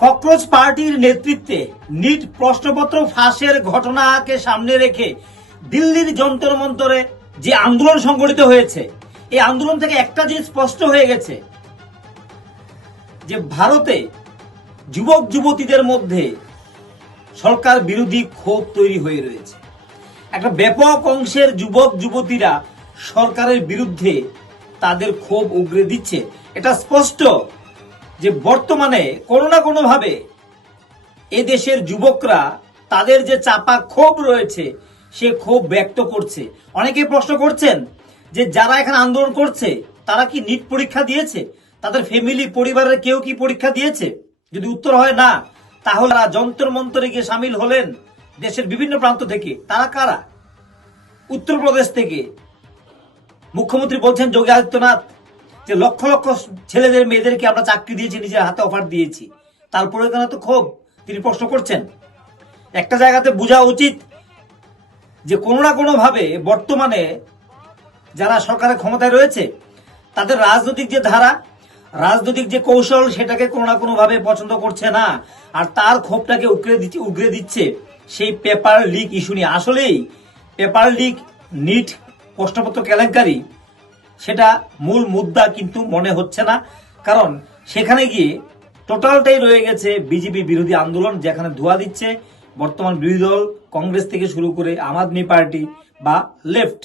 Cockroach পার্টির নেতৃত্বে NEET প্রশ্নপত্র ফাঁসের ঘটনাকে সামনে রেখে দিল্লির যন্তর মন্তরে যে আন্দোলন সংগঠিত হয়েছে, এই আন্দোলন থেকে একটা জিনিস স্পষ্ট হয়ে গেছে যে ভারতে যুবক যুবতীদের মধ্যে সরকার বিরোধী ক্ষোভ তৈরি হয়ে রয়েছে। একটা ব্যাপক অংশের যুবক যুবতীরা সরকারের বিরুদ্ধে তাদের ক্ষোভ উগরে দিচ্ছে। এটা স্পষ্ট যে বর্তমানে কোনো না কোনো ভাবে এদেশের যুবকরা তাদের যে চাপা ক্ষোভ রয়েছে সে ক্ষোভ ব্যক্ত করছে। অনেকে প্রশ্ন করছেন যে যারা এখানে আন্দোলন করছে তারা কি নিট পরীক্ষা দিয়েছে, তাদের ফ্যামিলি পরিবারের কেউ কি পরীক্ষা দিয়েছে? যদি উত্তর হয় না, তাহলে তারা যন্তর মন্তরে গিয়ে সামিল হলেন দেশের বিভিন্ন প্রান্ত থেকে। তারা কারা? উত্তরপ্রদেশ থেকে মুখ্যমন্ত্রী বলছেন যোগী আদিত্যনাথ যে লক্ষ লক্ষ ছেলেদের মেয়েদেরকে আমরা চাকরি দিয়েছি, নিজের হাতে অফার দিয়েছি, তারপরে কেন তো ক্ষোভ? তিনি প্রশ্ন করছেন। একটা জায়গাতে বোঝা উচিত যে কোনো না কোনো ভাবে বর্তমানে যারা সরকারের ক্ষমতায় রয়েছে তাদের রাজনৈতিক যে ধারা, রাজনৈতিক যে কৌশল, সেটাকে কোনো না কোনো ভাবে পছন্দ করছে না, আর তার ক্ষোভটাকে উগরে দিচ্ছে সেই পেপার লিক ইস্যু নিয়ে। আসলেই পেপার লিক, নিট প্রশ্নপত্র কেলেঙ্কারি সেটা মূল মুদ্রা কিন্তু মনে হচ্ছে না, কারণ সেখানে গিয়ে টোটালটাই রয়ে গেছে বিজেপি বিরোধী আন্দোলন, যেখানে ধোয়া দিচ্ছে বর্তমান বিরোধী দল কংগ্রেস থেকে শুরু করে আম আদমি পার্টি বা লেফট,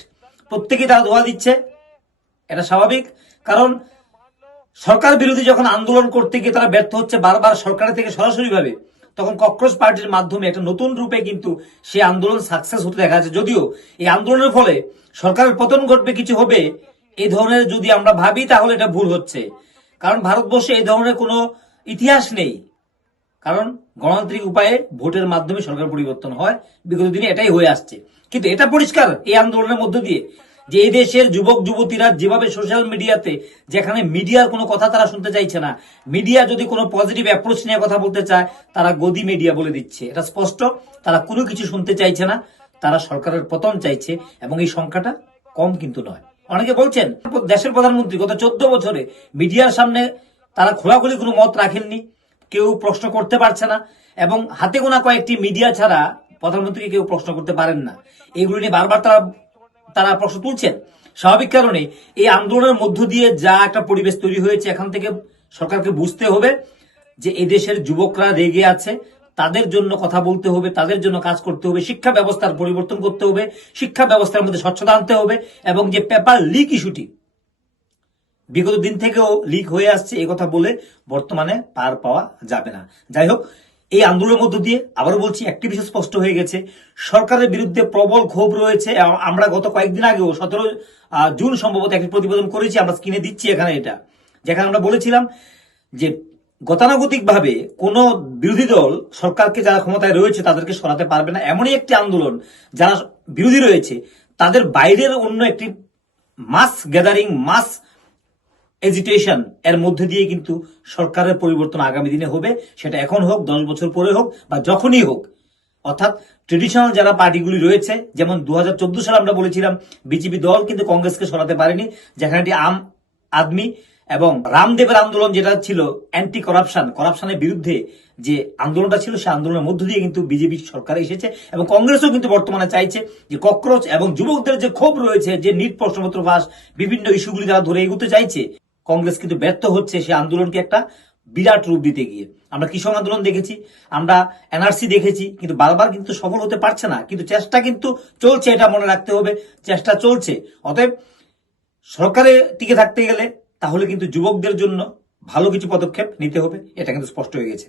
প্রত্যেকেই তারা ধোয়া দিচ্ছে। এটা স্বাভাবিক, কারণ সরকার বিরোধী যখন আন্দোলন করতে গিয়ে তারা ব্যর্থ হচ্ছে বারবার সরকারের থেকে সরাসরি ভাবে, তখন ককরোচ পার্টির মাধ্যমে একটা নতুন রূপে কিন্তু সেই আন্দোলন সাকসেস হতে দেখা যাচ্ছে। যদিও এই আন্দোলনের ফলে সরকারের পতন ঘটবে, কিছু হবে, এই ধরনের যদি আমরা ভাবি তাহলে এটা ভুল হচ্ছে। কারণ ভারতবর্ষে এই ধরনের কোনো ইতিহাস নেই, কারণ গণতান্ত্রিক উপায়ে ভোটের মাধ্যমে সরকার পরিবর্তন হয়, বিগত দিনে এটাই হয়ে আসছে। কিন্তু এটা পরিষ্কার এই আন্দোলনের মধ্য দিয়ে যে এই দেশের যুবক যুবতীরা যেভাবে সোশ্যাল মিডিয়াতে, যেখানে মিডিয়ার কোনো কথা তারা শুনতে চাইছে না, মিডিয়া যদি কোনো পজিটিভ অ্যাপ্রোচ নিয়ে কথা বলতে চায় তারা গদি মিডিয়া বলে দিচ্ছে। এটা স্পষ্ট, তারা কোনো কিছু শুনতে চাইছে না, তারা সরকারের পতন চাইছে, এবং এই সংখ্যাটা কম কিন্তু নয়। অনেকে বলছেন দেশের প্রধানমন্ত্রী গত 14 বছরে মিডিয়ার সামনে তারা খোলাখুলি কোনো মত রাখেননি, কেউ প্রশ্ন করতে পারছে না, এবং হাতে গোনা কয়েকটি মিডিয়া ছাড়া প্রধানমন্ত্রীকে কেউ প্রশ্ন করতে পারেন না। এইগুলো নিয়ে বারবার তারা প্রশ্ন তুলছেন। স্বাভাবিক কারণে এই আন্দোলনের মধ্য দিয়ে যা একটা পরিবেশ তৈরি হয়েছে, এখান থেকে সরকারকে বুঝতে হবে যে এদেশের যুবকরা রেগে আছে, তাদের জন্য কথা বলতে হবে, তাদের জন্য কাজ করতে হবে, শিক্ষা ব্যবস্থার পরিবর্তন করতে হবে, শিক্ষা ব্যবস্থার মধ্যে স্বচ্ছতা আনতে হবে, এবং যে পেপার লিক ইস্যুটি বিগত দিন থেকেও লিক হয়ে আসছে, এই কথা বলে বর্তমানে পার পাওয়া যাবে না। যাই হোক, এই আন্দোলনের মধ্য দিয়ে আবারও বলছি একটি বিষয় স্পষ্ট হয়ে গেছে, সরকারের বিরুদ্ধে প্রবল ক্ষোভ রয়েছে। আমরা গত কয়েকদিন আগেও 17 জুন সম্ভবত একটি প্রতিবেদন করেছি, আমরা স্ক্রিনে দিচ্ছি এখানে, এটা যেখানে আমরা বলেছিলাম যে গতানুগতিক ভাবে কোন বিরোধী দল সরকারকে, যারা ক্ষমতায় রয়েছে তাদেরকে সরাতে পারবে না। এমনই একটি আন্দোলন, যারা বিরোধী রয়েছে তাদের বাইরের অন্য একটি মাস গ্যাদারিং, মাস এজিটেশন এর মধ্যে দিয়ে কিন্তু সরকারের পরিবর্তন আগামী দিনে হবে। সেটা এখন হোক, 10 বছর পরে হোক, বা যখনই হোক। অর্থাৎ ট্রেডিশনাল যারা পার্টিগুলি রয়েছে, যেমন 2014 সালে আমরা বলেছিলাম বিজেপি দল কিন্তু কংগ্রেসকে সরাতে পারেনি, যেখানে আম আদমি এবং রামদেবের আন্দোলন যেটা ছিল অ্যান্টি করাপশনের বিরুদ্ধে যে আন্দোলনটা ছিল, সেই আন্দোলনের মধ্য দিয়ে কিন্তু বিজেপি সরকারে এসেছে, এবং কংগ্রেসও কিন্তু বর্তমানে চাইছে যে ককরোচ এবং যুবকদের যে ক্ষোভ রয়েছে, যে নিট প্রশ্নপত্র ফাঁস, বিভিন্ন ইস্যুগুলি যারা ধরে এগোতে চাইছে, কংগ্রেস কিন্তু ব্যর্থ হচ্ছে সেই আন্দোলনকে একটা বিরাট রূপ দিতে গিয়ে। আমরা কৃষক আন্দোলন দেখেছি, আমরা এনআরসি দেখেছি, কিন্তু বারবার কিন্তু সফল হতে পারছে না। কিন্তু চেষ্টা কিন্তু চলছে, এটা মনে রাখতে হবে, চেষ্টা চলছে। অতএব সরকারে টিকে থাকতে গেলে তাহলে কিন্তু যুবকদের জন্য ভালো কিছু পদক্ষেপ নিতে হবে, এটা কিন্তু স্পষ্ট হয়ে গেছে।